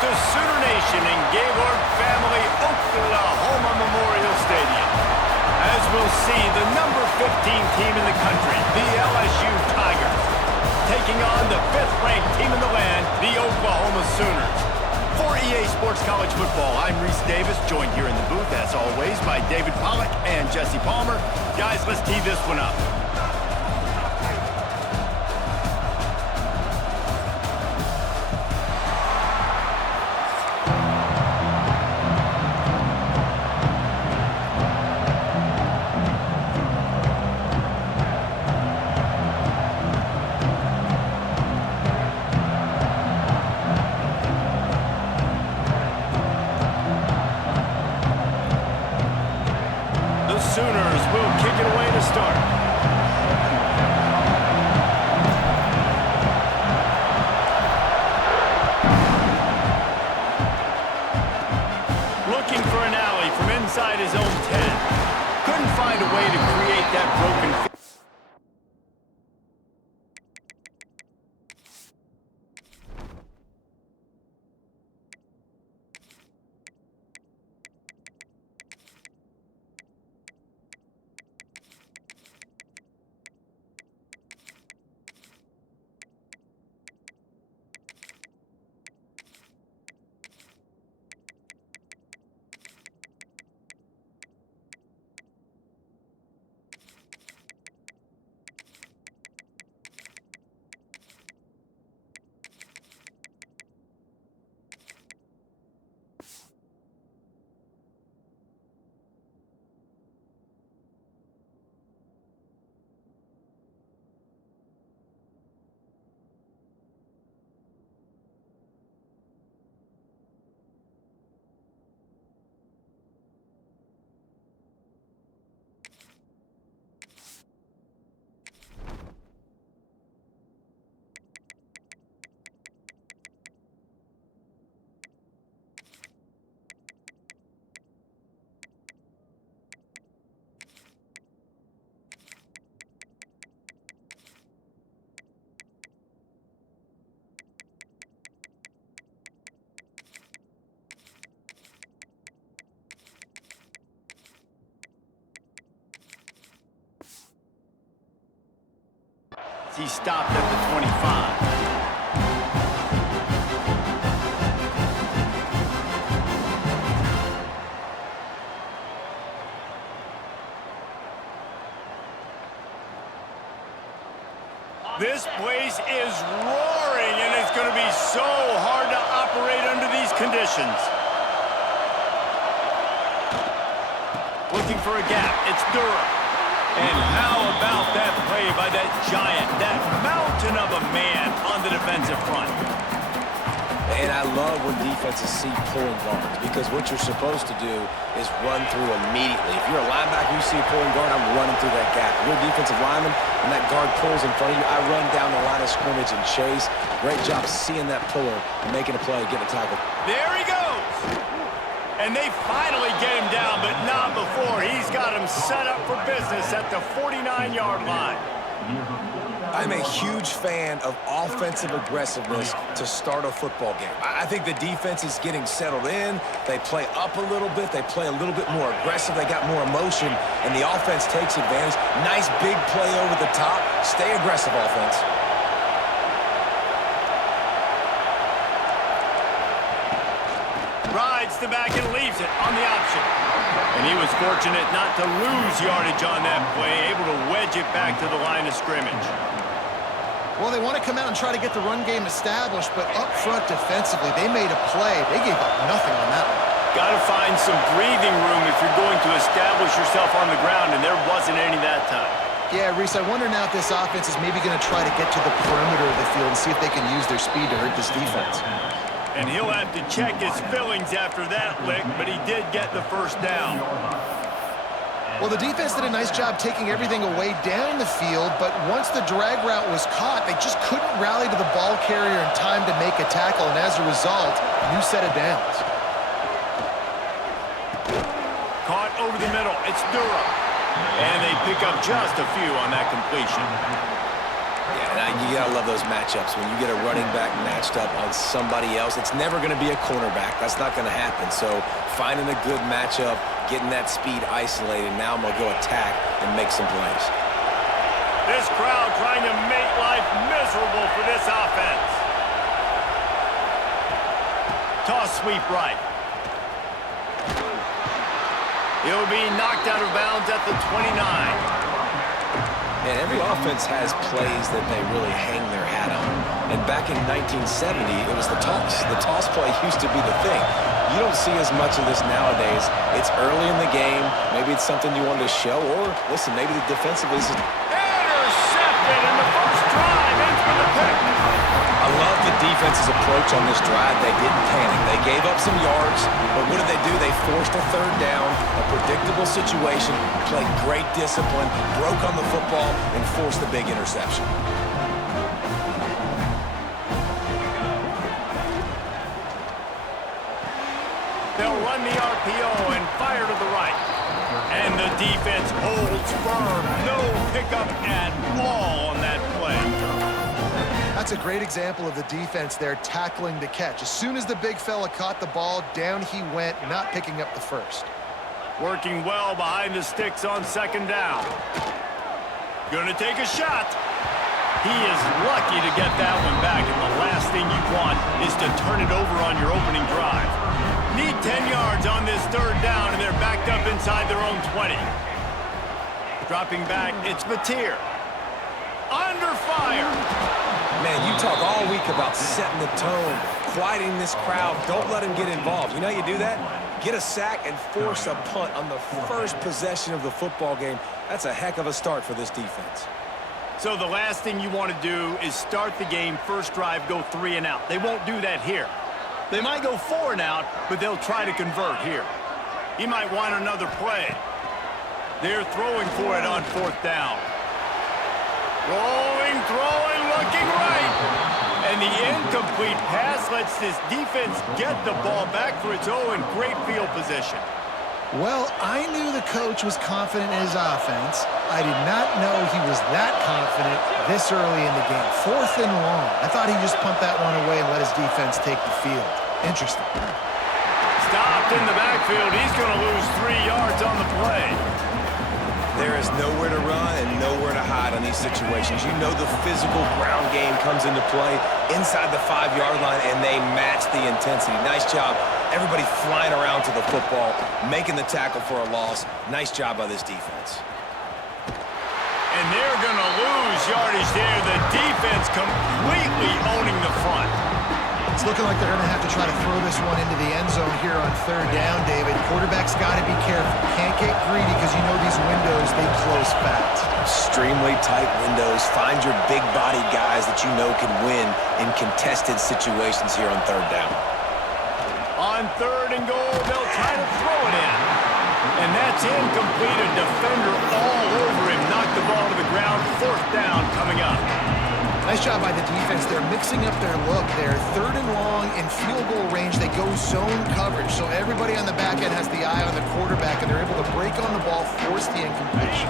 to Sooner Nation and Gaylord family, Oklahoma Memorial Stadium. As we'll see, the number 15 team in the country, the LSU Tigers, taking on the 5th-ranked team in the land, the Oklahoma Sooners. For EA Sports College Football, I'm Reese Davis, joined here in the booth, as always, by David Pollack and Jesse Palmer. Guys, let's tee this one up. Sooners will kick it away to start. Looking for an alley from inside his own 10. Couldn't find a way to create that broken field. He stopped at the 25. This place is roaring, and it's going to be so hard to operate under these conditions. Looking for a gap. It's Durham. And how about that play by that giant, that mountain of a man on the defensive front? And I love when defenses see pulling guards, because what you're supposed to do is run through immediately. If you're a linebacker, you see a pulling guard, I'm running through that gap. If you're a defensive lineman and that guard pulls in front of you, I run down the line of scrimmage and chase. Great job seeing that puller and making a play, getting a tackle. There he goes. And they finally get him down, but not before. He's got him set up for business at the 49-yard line. I'm a huge fan of offensive aggressiveness to start a football game. I think the defense is getting settled in. They play up a little bit. They play a little bit more aggressive. They got more emotion, and the offense takes advantage. Nice big play over the top. Stay aggressive, offense. Rides the back and leaves it on the option. And he was fortunate not to lose yardage on that play, able to wedge it back to the line of scrimmage. Well, they want to come out and try to get the run game established, but up front defensively, they made a play. They gave up nothing on that one. Got to find some breathing room if you're going to establish yourself on the ground, and there wasn't any that time. Yeah, Reese, I wonder now if this offense is maybe going to try to get to the perimeter of the field and see if they can use their speed to hurt this defense. And he'll have to check his fillings after that lick, but he did get the first down. Well, the defense did a nice job taking everything away down the field, but once the drag route was caught, they just couldn't rally to the ball carrier in time to make a tackle, and as a result, new set of downs. Caught over the middle. It's Durham. And they pick up just a few on that completion. Yeah, and you gotta love those matchups. When you get a running back matched up on somebody else, it's never gonna be a cornerback. That's not gonna happen. So finding a good matchup, getting that speed isolated, now I'm gonna go attack and make some plays. This crowd trying to make life miserable for this offense. Toss sweep right. He'll be knocked out of bounds at the 29. And every offense has plays that they really hang their hat on. And back in 1970, it was the toss. The toss play used to be the thing. You don't see as much of this nowadays. It's early in the game. Maybe it's something you wanted to show. Or, listen, maybe the defensively is... Intercepted in the first drive. In for the pick. I love the defense's approach on this drive. They didn't panic. They gave up some yards, but what did they do? They forced a third down, a predictable situation, played great discipline, broke on the football, and forced the big interception. They'll run the RPO and fire to the right. And the defense holds firm. No pickup at all on that play. That's a great example of the defense there tackling the catch. As soon as the big fella caught the ball, down he went, not picking up the first. Working well behind the sticks on second down. Gonna take a shot. He is lucky to get that one back, and the last thing you want is to turn it over on your opening drive. Need 10 yards on this third down, and they're backed up inside their own 20. Dropping back, it's Mateer. Under fire. Man, you talk all week about setting the tone, quieting this crowd. Don't let him get involved. You know how you do that? Get a sack and force a punt on the first possession of the football game. That's a heck of a start for this defense. So the last thing you want to do is start the game, first drive, go 3 and out. They won't do that here. They might go 4 and out, but they'll try to convert here. He might want another play. They're throwing for it on 4th down. Rolling, throwing, looking right. And the incomplete pass lets this defense get the ball back for its own great field position. Well, I knew the coach was confident in his offense. I did not know he was that confident this early in the game. 4th and long. I thought he'd just punt that one away and let his defense take the field. Interesting. Stopped in the backfield. He's going to lose 3 yards on the play. There is nowhere to run and nowhere to hide on these situations. You know the physical ground game comes into play inside the 5-yard line, and they match the intensity. Nice job. Everybody flying around to the football, making the tackle for a loss. Nice job by this defense. And they're going to lose yardage there. The defense completely owning the front. It's looking like they're going to have to try to throw this one into the end zone here on 3rd down, David. Quarterback's got to be careful. Can't get greedy because you know these windows, they close fast. Extremely tight windows. Find your big-bodied guys that you know can win in contested situations here on 3rd down. On 3rd and goal, they'll try to throw it in. And that's incomplete. A defender all over him. Knocked the ball to the ground. 4th down coming up. Nice job by the defense. They're mixing up their look there. 3rd and long in field goal range. They go zone coverage. So everybody on the back end has the eye on the quarterback, and they're able to break on the ball, force the incompletion.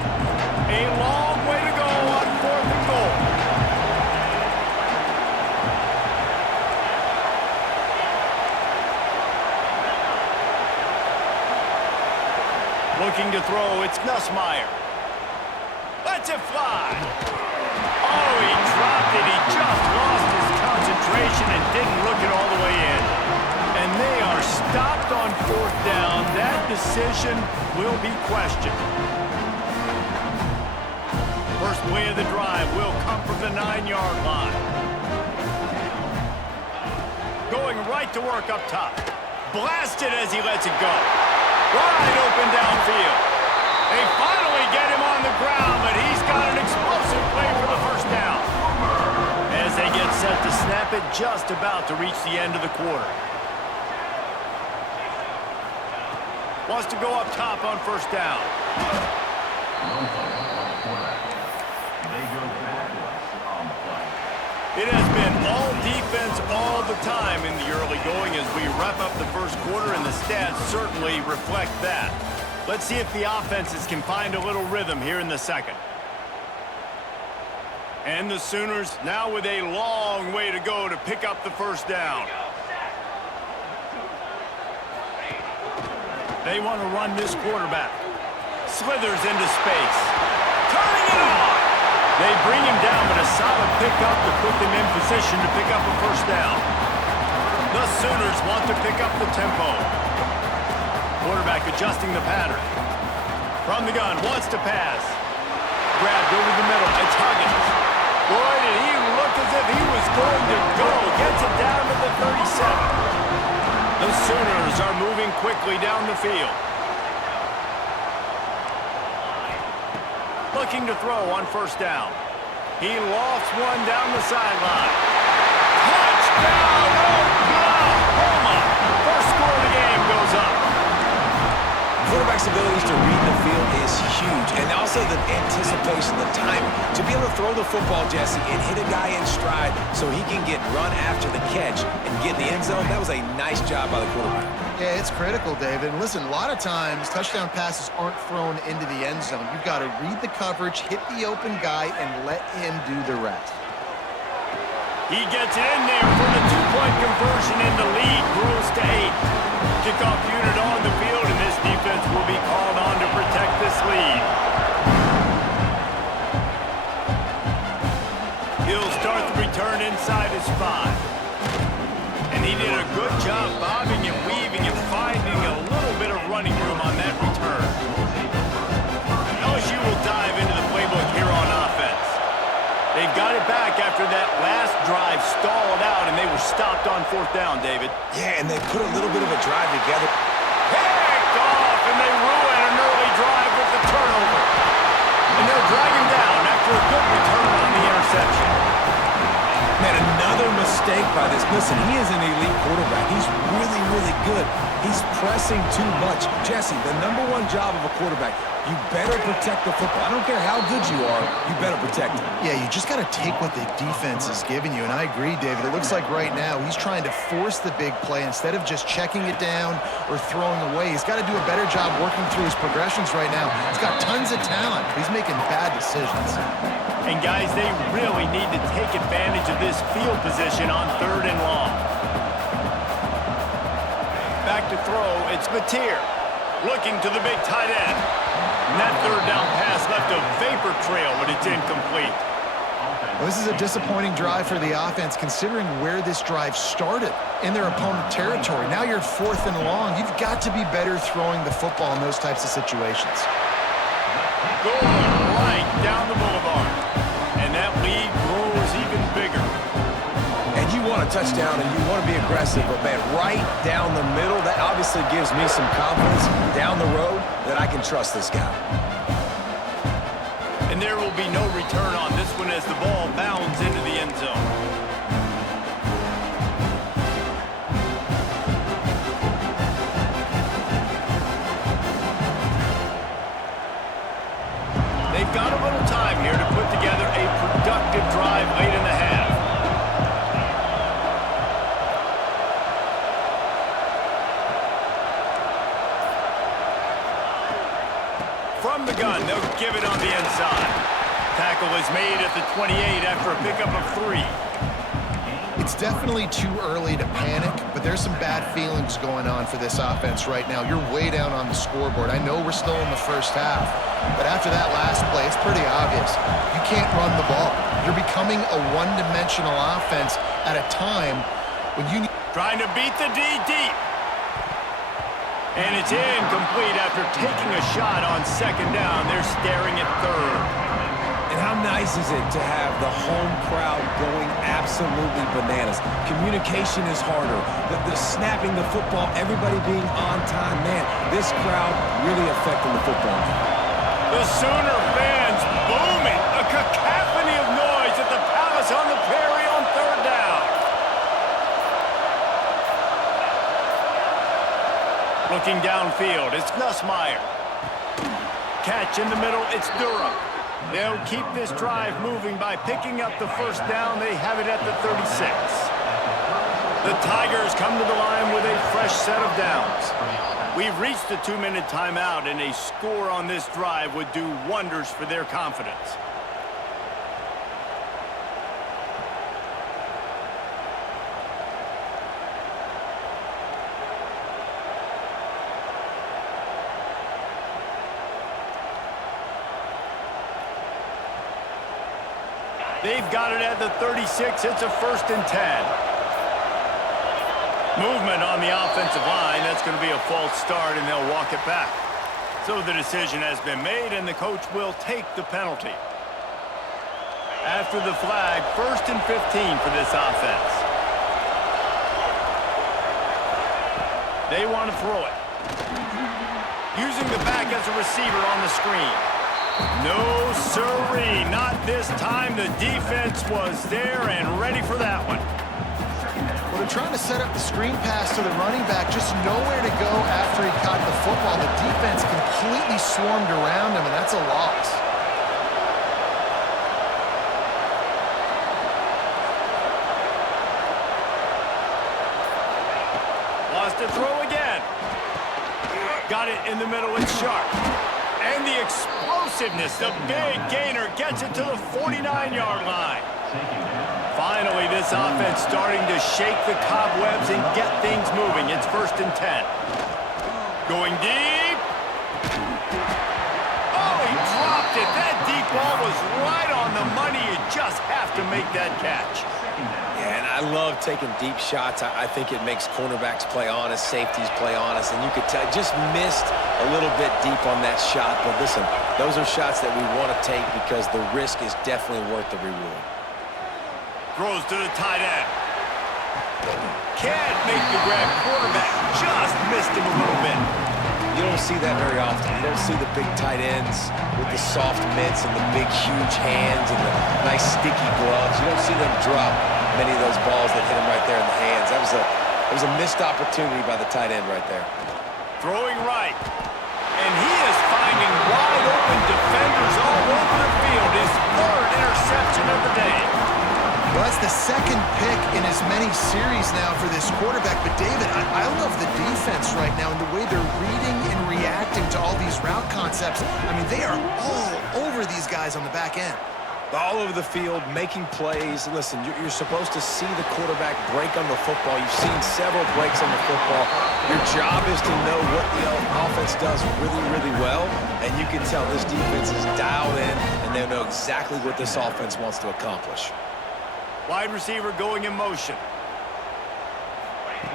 A long way to go on 4th and goal. Looking to throw, it's Nussmeier. Lets it fly. Oh, he dropped it. He just lost his concentration and didn't look it all the way in. And they are stopped on 4th down. That decision will be questioned. First play of the drive will come from the 9-yard line. Going right to work up top. Blasted as he lets it go. Wide open downfield. They finally get him on the ground, but he's got an explosive play for the first down. As they get set to snap it, just about to reach the end of the quarter. Wants to go up top on 1st down. It has been all defense all the time in the early going as we wrap up the first quarter, and the stats certainly reflect that. Let's see if the offenses can find a little rhythm here in the second. And the Sooners now with a long way to go to pick up the first down. They want to run this quarterback. Slithers into space. Turning it on! They bring him down, but a solid pickup to put them in position to pick up a first down. The Sooners want to pick up the tempo. Quarterback adjusting the pattern. From the gun, wants to pass. Grabbed over the middle. It's Huggins. Boy, did he look as if he was going to go. Gets it down to the 37. The Sooners are moving quickly down the field. Looking to throw on first down. He lofts one down the sideline. Touchdown, Oklahoma! First score of the game goes up. Quarterback's abilities to read the field is huge, and also the anticipation, the timing. To be able to throw the football, Jesse, and hit a guy in stride so he can get run after the catch and get in the end zone, that was a nice job by the quarterback. Yeah, it's critical, David. And listen, a lot of times, touchdown passes aren't thrown into the end zone. You've got to read the coverage, hit the open guy, and let him do the rest. He gets it in there for the two-point conversion, and the lead grows to 8. Kickoff unit on the field, and this defense will be called on to protect this lead. He'll start the return inside his 5. And he did a good job bobbing and weaving and finding a little bit of running room on that return. LSU will dive into the playbook here on offense. They've got it back after that last drive stalled out, and they were stopped on fourth down, David. Yeah, and they put a little bit of a drive together. Picked off, and they ruin an early drive with the turnover. And they'll drag him down after a good return on the interception. Man, another mistake by this. Listen, he is an elite quarterback. He's really, really good. He's pressing too much. Jesse, the #1 job of a quarterback, you better protect the football. I don't care how good you are, you better protect it. Yeah, you just got to take what the defense is giving you. And I agree, David. It looks like right now he's trying to force the big play instead of just checking it down or throwing away. He's got to do a better job working through his progressions right now. He's got tons of talent. He's making bad decisions. And guys, they really need to take advantage of this field position on 3rd and long. Back to throw, it's Mateer. Looking to the big tight end. And that 3rd down pass left a vapor trail, but it's incomplete. Well, this is a disappointing drive for the offense, considering where this drive started in their opponent territory. Now you're 4th and long. You've got to be better throwing the football in those types of situations. Going right down the boulevard. And that lead grows even bigger. And you want a touchdown and you want to be aggressive, but man, right down the middle, that obviously gives me some confidence down the road that I can trust this guy. And there will be no return on this one as the ball bounds into the end zone. They've got a little time here to put together a productive drive late in the half. From the gun, they'll give it on the inside. Tackle is made at the 28 after a pickup of 3. It's definitely too early to panic, but there's some bad feelings going on for this offense right now. You're way down on the scoreboard. I know we're still in the first half, but after that last play, it's pretty obvious. You can't run the ball. You're becoming a one-dimensional offense at a time when you need... Trying to beat the D deep. And it's incomplete after taking a shot on 2nd down. They're staring at 3rd. And how nice is it to have the home crowd going absolutely bananas? Communication is harder. The snapping the football, everybody being on time. Man, this crowd really affecting the football game. The Sooner fans booming. A cacophony of noise at the Palace on the Prairie on 3rd down. Looking downfield, it's Nussmeier. Catch in the middle, it's Durham. They'll keep this drive moving by picking up the first down. They have it at the 36. The Tigers come to the line with a fresh set of downs. We've reached the 2-minute timeout, and a score on this drive would do wonders for their confidence. They've got it at the 36. It's a 1st and 10. Movement on the offensive line. That's going to be a false start, and they'll walk it back. So the decision has been made, and the coach will take the penalty. After the flag, 1st and 15 for this offense. They want to throw it. Using the back as a receiver on the screen. No sirree, not this time. The defense was there and ready for that one. Well, they're trying to set up the screen pass to the running back, just nowhere to go after he caught the football. The defense completely swarmed around him, and that's a loss. Lost to throw again. Got it in the middle, it's sharp. And the explosiveness, the big gainer gets it to the 49-yard line. Finally, this offense starting to shake the cobwebs and get things moving. It's 1st and 10. Going deep. Oh, he dropped it. That deep ball was right on the money. You just have to make that catch. Yeah, and I love taking deep shots. I think it makes cornerbacks play honest, safeties play honest, and you could tell just missed a little bit deep on that shot. But listen, those are shots that we want to take because the risk is definitely worth the reward. Throws to the tight end. Can't make the grab. Quarterback just missed him a little bit. You don't see that very often. You don't see the big tight ends with the soft mitts and the big, huge hands and the nice, sticky gloves. You don't see them drop many of those balls that hit him right there in the hands. That was a missed opportunity by the tight end right there. Throwing right. And he is finding wide open defenders all over the field. His 3rd interception of the day. Well, that's the 2nd pick in as many series now for this quarterback. But, David, I love the defense right now and the way they're reading and reacting to all these route concepts. I mean, they are all over these guys on the back end. All over the field, making plays. Listen, you're supposed to see the quarterback break on the football. You've seen several breaks on the football. Your job is to know what the offense does really, really well. And you can tell this defense is dialed in, and they know exactly what this offense wants to accomplish. Wide receiver going in motion.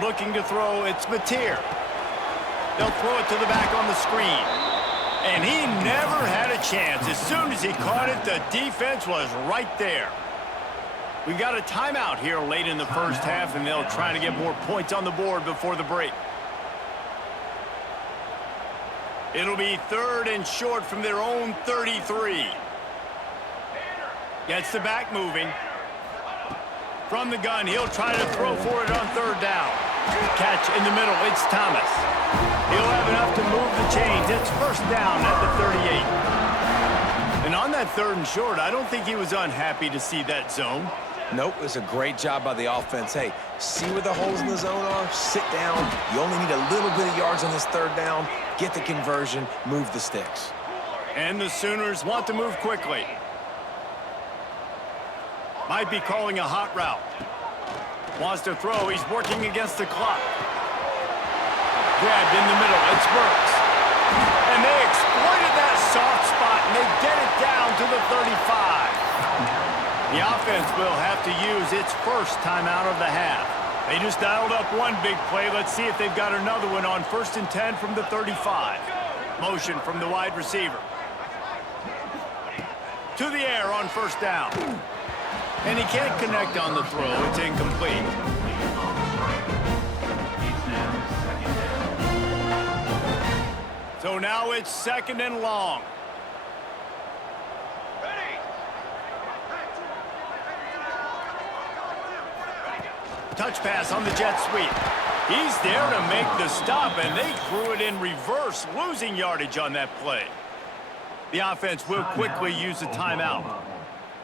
Looking to throw, it's Mateer. They'll throw it to the back on the screen. And he never had a chance. As soon as he caught it, the defense was right there. We've got a timeout here late in the 1st half, and they'll try to get more points on the board before the break. It'll be 3rd and short from their own 33. Gets the back moving. From the gun, he'll try to throw for it on 3rd down. Catch in the middle, it's Thomas. He'll have enough to move the chains. It's 1st down at the 38. And on that 3rd and short, I don't think he was unhappy to see that zone. Nope, it was a great job by the offense. Hey, see where the holes in the zone are? Sit down. You only need a little bit of yards on this 3rd down. Get the conversion, move the sticks. And the Sooners want to move quickly. Might be calling a hot route. Wants to throw. He's working against the clock. Grabbed in the middle. It's Burks. And they exploited that soft spot, and they get it down to the 35. The offense will have to use its 1st timeout of the half. They just dialed up one big play. Let's see if they've got another one on 1st and 10 from the 35. Motion from the wide receiver. To the air on 1st down. And he can't connect on the throw. It's incomplete. So now it's 2nd and long. Touch pass on the jet sweep. He's there to make the stop, and they threw it in reverse, losing yardage on that play. The offense will quickly use a timeout.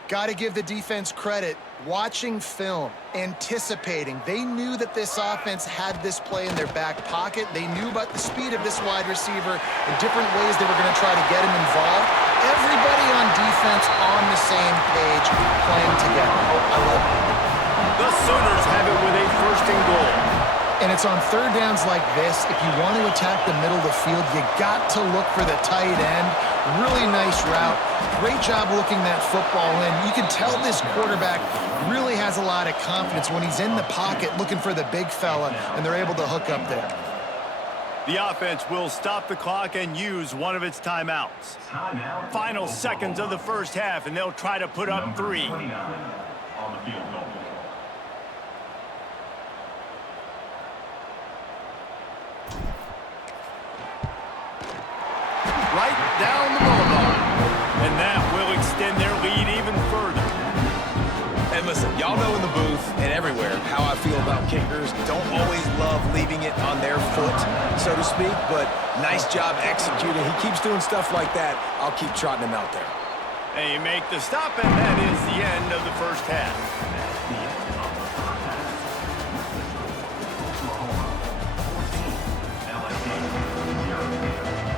Got to give the defense credit. Watching film, anticipating. They knew that this offense had this play in their back pocket. They knew about the speed of this wide receiver and different ways they were going to try to get him involved. Everybody on defense on the same page, playing together. I love it. The Sooners have it with a 1st and goal. And it's on 3rd downs like this. If you want to attack the middle of the field, you got to look for the tight end Really nice route. Great job looking that football in. You can tell this quarterback really has a lot of confidence when he's in the pocket looking for the big fella, and they're able to hook up there. The offense will stop the clock and use one of its timeouts. Final seconds of the first half, and they'll try to put up 3. Right down the boulevard. And that will extend their lead even further. And listen, y'all know in the booth and everywhere how I feel about kickers. Don't always love leaving it on their foot, so to speak, but nice job executing. He keeps doing stuff like that. I'll keep trotting him out there. And you make the stop, and that is the end of the first half.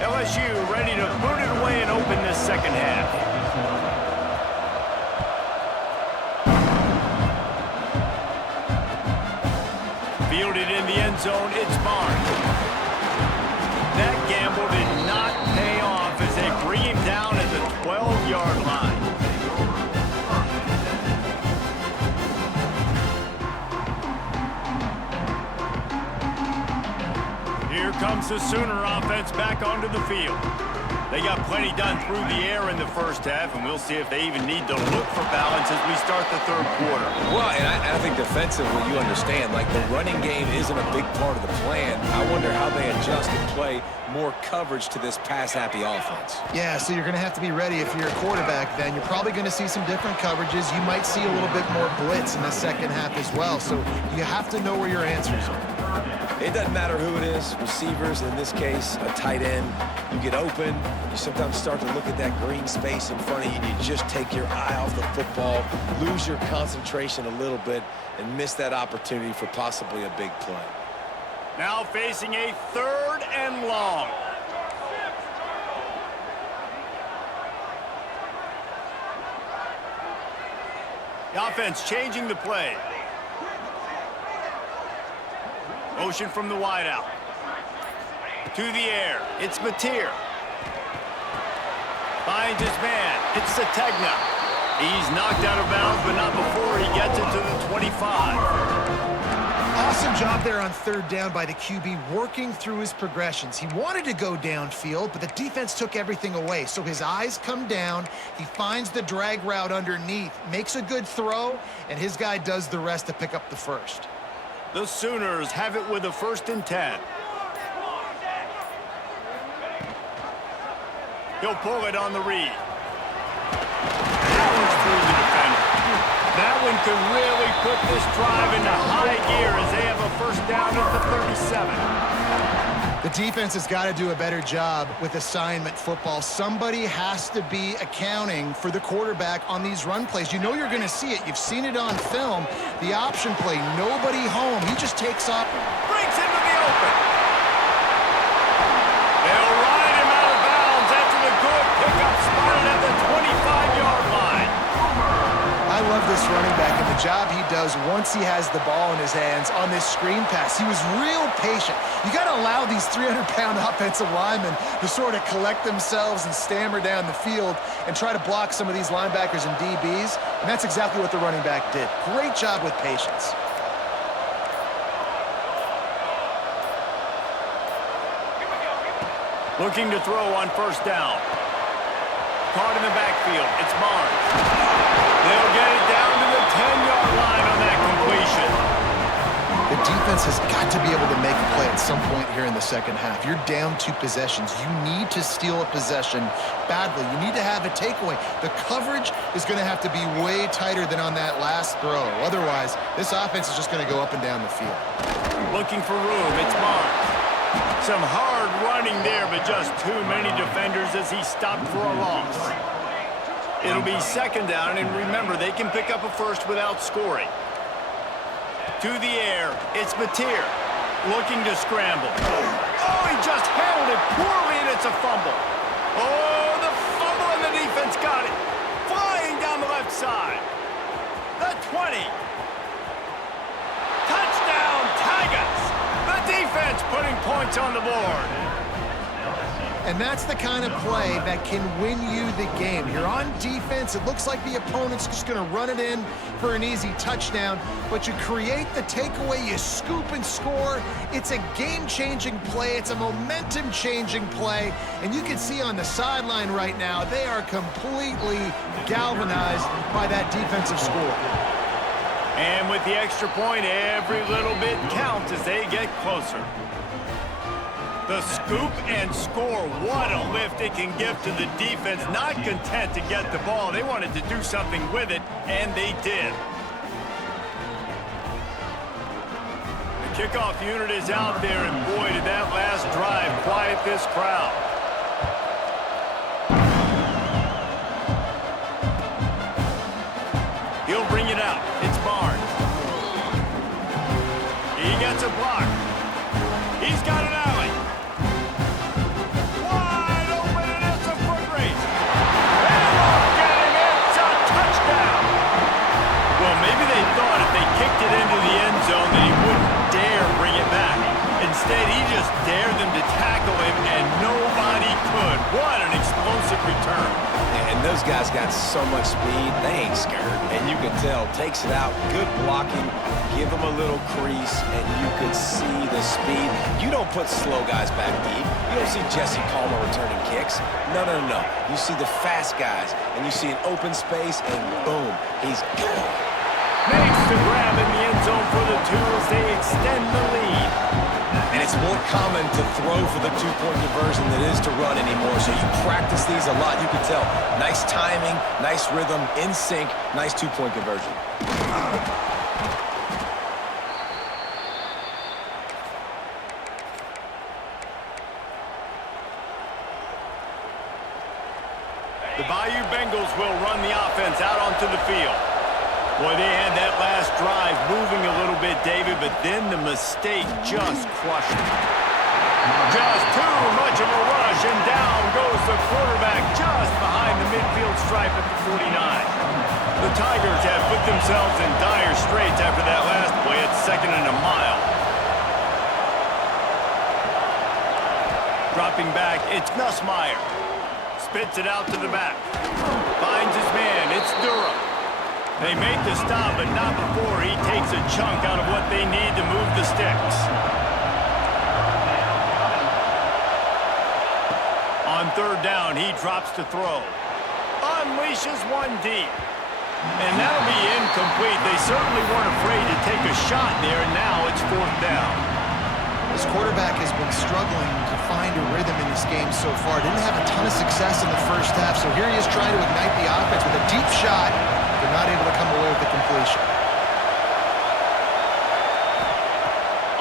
LSU ready to boot it away and open this second half. Fielded in the end zone, it's Barnes. That gamble did not pay off as they bring him down at the 12-yard line. Here comes the Sooner offense back onto the field. They got plenty done through the air in the first half, and we'll see if they even need to look for balance as we start the third quarter. Well, and I think defensively, you understand, like the running game isn't a big part of the plan. I wonder how they adjust and play more coverage to this pass-happy offense. Yeah, so you're going to have to be ready if you're a quarterback then. You're probably going to see some different coverages. You might see a little bit more blitz in the second half as well, so you have to know where your answers are. It doesn't matter who it is, receivers, in this case, a tight end. You get open, you sometimes start to look at that green space in front of you, and you just take your eye off the football, lose your concentration a little bit, and miss that opportunity for possibly a big play. Now facing a 3rd and long. The offense changing the play. Motion from the wideout. To the air. It's Mateer. Finds his man. It's Sategna. He's knocked out of bounds, but not before he gets it to the 25. Awesome job there on 3rd down by the QB, working through his progressions. He wanted to go downfield, but the defense took everything away. So his eyes come down. He finds the drag route underneath, makes a good throw, and his guy does the rest to pick up the first. The Sooners have it with a 1st and 10. He'll pull it on the read. That one's through the defender. That one could really put this drive into high gear as they have a 1st down at the 37. The defense has got to do a better job with assignment football. Somebody has to be accounting for the quarterback on these run plays. You know you're going to see it. You've seen it on film. The option play, nobody home. He just takes off. Breaks into the open. They'll ride him out of bounds after the good pickup spotted at the 25-yard line. I love this running back and the job he does once he has the ball in his hands on this screen pass. He was real patient. You got to allow these 300-pound offensive linemen to sort of collect themselves and stammer down the field and try to block some of these linebackers and DBs, and that's exactly what the running back did. Great job with patience. Looking to throw on 1st down. Caught in the backfield. It's Barnes. They'll get it down to the 10-yard line on that completion. The defense has got to be able to make a play at some point here in the second half. You're down 2 possessions. You need to steal a possession badly. You need to have a takeaway. The coverage is going to have to be way tighter than on that last throw. Otherwise, this offense is just going to go up and down the field. Looking for room. It's Barnes. Some hard running there, but just too many defenders as he stopped for a loss. It'll be 2nd down, and remember, they can pick up a 1st without scoring. To the air, it's Mateer, looking to scramble. Oh, he just handled it poorly, and it's a fumble. Oh, the fumble, and the defense got it. Flying down the left side. The 20. Touchdown, Tigers. The defense putting points on the board. And that's the kind of play that can win you the game. You're on defense. It looks like the opponent's just going to run it in for an easy touchdown, but you create the takeaway, you scoop and score. It's a game-changing play. It's a momentum-changing play. And you can see on the sideline right now, they are completely galvanized by that defensive score. And with the extra point, every little bit counts as they get closer. The scoop and score, what a lift it can give to the defense. Not content to get the ball, they wanted to do something with it, and they did. The kickoff unit is out there, and boy, did that last drive quiet this crowd. He'll bring it out. It's Barnes. He gets a block. He's got an alley. Wide open, and it's a foot race. And Broooken, it's a touchdown. Well, maybe they thought if they kicked it into the end zone that he wouldn't dare bring it back. Instead, he just dared them to tackle him, and nobody could. What an explosive return. And those guys got so much speed, they ain't scared. And you can tell, takes it out, good blocking, give them a little crease, and you could see the speed. You don't put slow guys back deep. You don't see Jesse Palmer returning kicks. No, no, no. You see the fast guys, and you see an open space, and boom, he's gone. Makes the grab in the end zone for the two as they extend the lead. And it's more common to throw for the two-point conversion than it is to run anymore. So you practice these a lot. You can tell. Nice timing, nice rhythm, in sync, nice two-point conversion. The Bayou Bengals will run the offense out onto the field. Boy, they had that last drive moving a little bit, David, but then the mistake just crushed them. Just too much of a rush, and down goes the quarterback just behind the midfield stripe at the 49. The Tigers have put themselves in dire straits after that last play at 2nd and a mile. Dropping back, it's Nussmeier. Spits it out to the back. Finds his man, it's Durham. They make the stop, but not before he takes a chunk out of what they need to move the sticks. On 3rd down, he drops to throw. Unleashes one deep. And that'll be incomplete. They certainly weren't afraid to take a shot there, and now it's 4th down. This quarterback has been struggling to find a rhythm in this game so far. Didn't have a ton of success in the first half, so here he is trying to ignite the offense with a deep shot. They're not able to come away with the completion.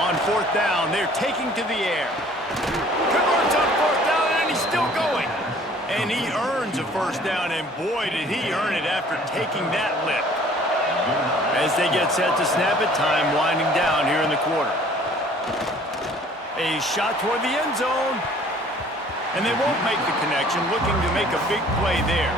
On 4th down, they're taking to the air. Converts on 4th down, and he's still going. And he earns a 1st down, and boy, did he earn it after taking that lift. As they get set to snap it, time winding down here in the quarter. A shot toward the end zone. And they won't make the connection, looking to make a big play there.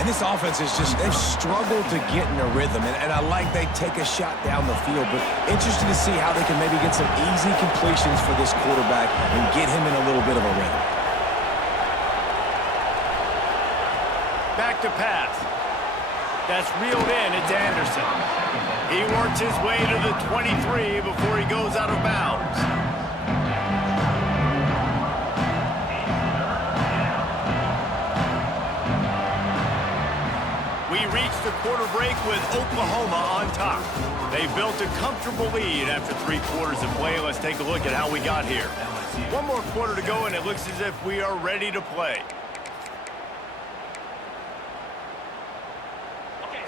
And this offense is just, they've struggled to get in a rhythm. And I like they take a shot down the field, but interested to see how they can maybe get some easy completions for this quarterback and get him in a little bit of a rhythm. Back to pass. That's reeled in. It's Anderson. He works his way to the 23 before he goes out of bounds. We reach the quarter break with Oklahoma on top. They built a comfortable lead after 3 quarters of play. Let's take a look at how we got here. 1 more quarter to go, and it looks as if we are ready to play.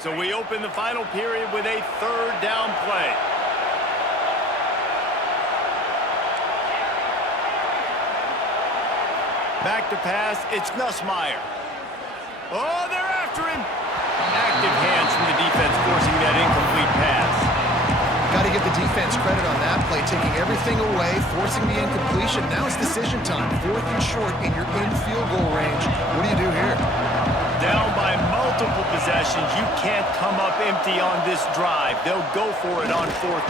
So we open the final period with a 3rd down play. Back to pass, it's Nussmeier. Oh, they're after him. Active hands from the defense forcing that incomplete pass. Got to give the defense credit on that play, taking everything away, forcing the incompletion. Now it's decision time. 4th and short, and you're in field goal range. What do you do here? Down by multiple possessions. You can't come up empty on this drive. They'll go for it on 4th.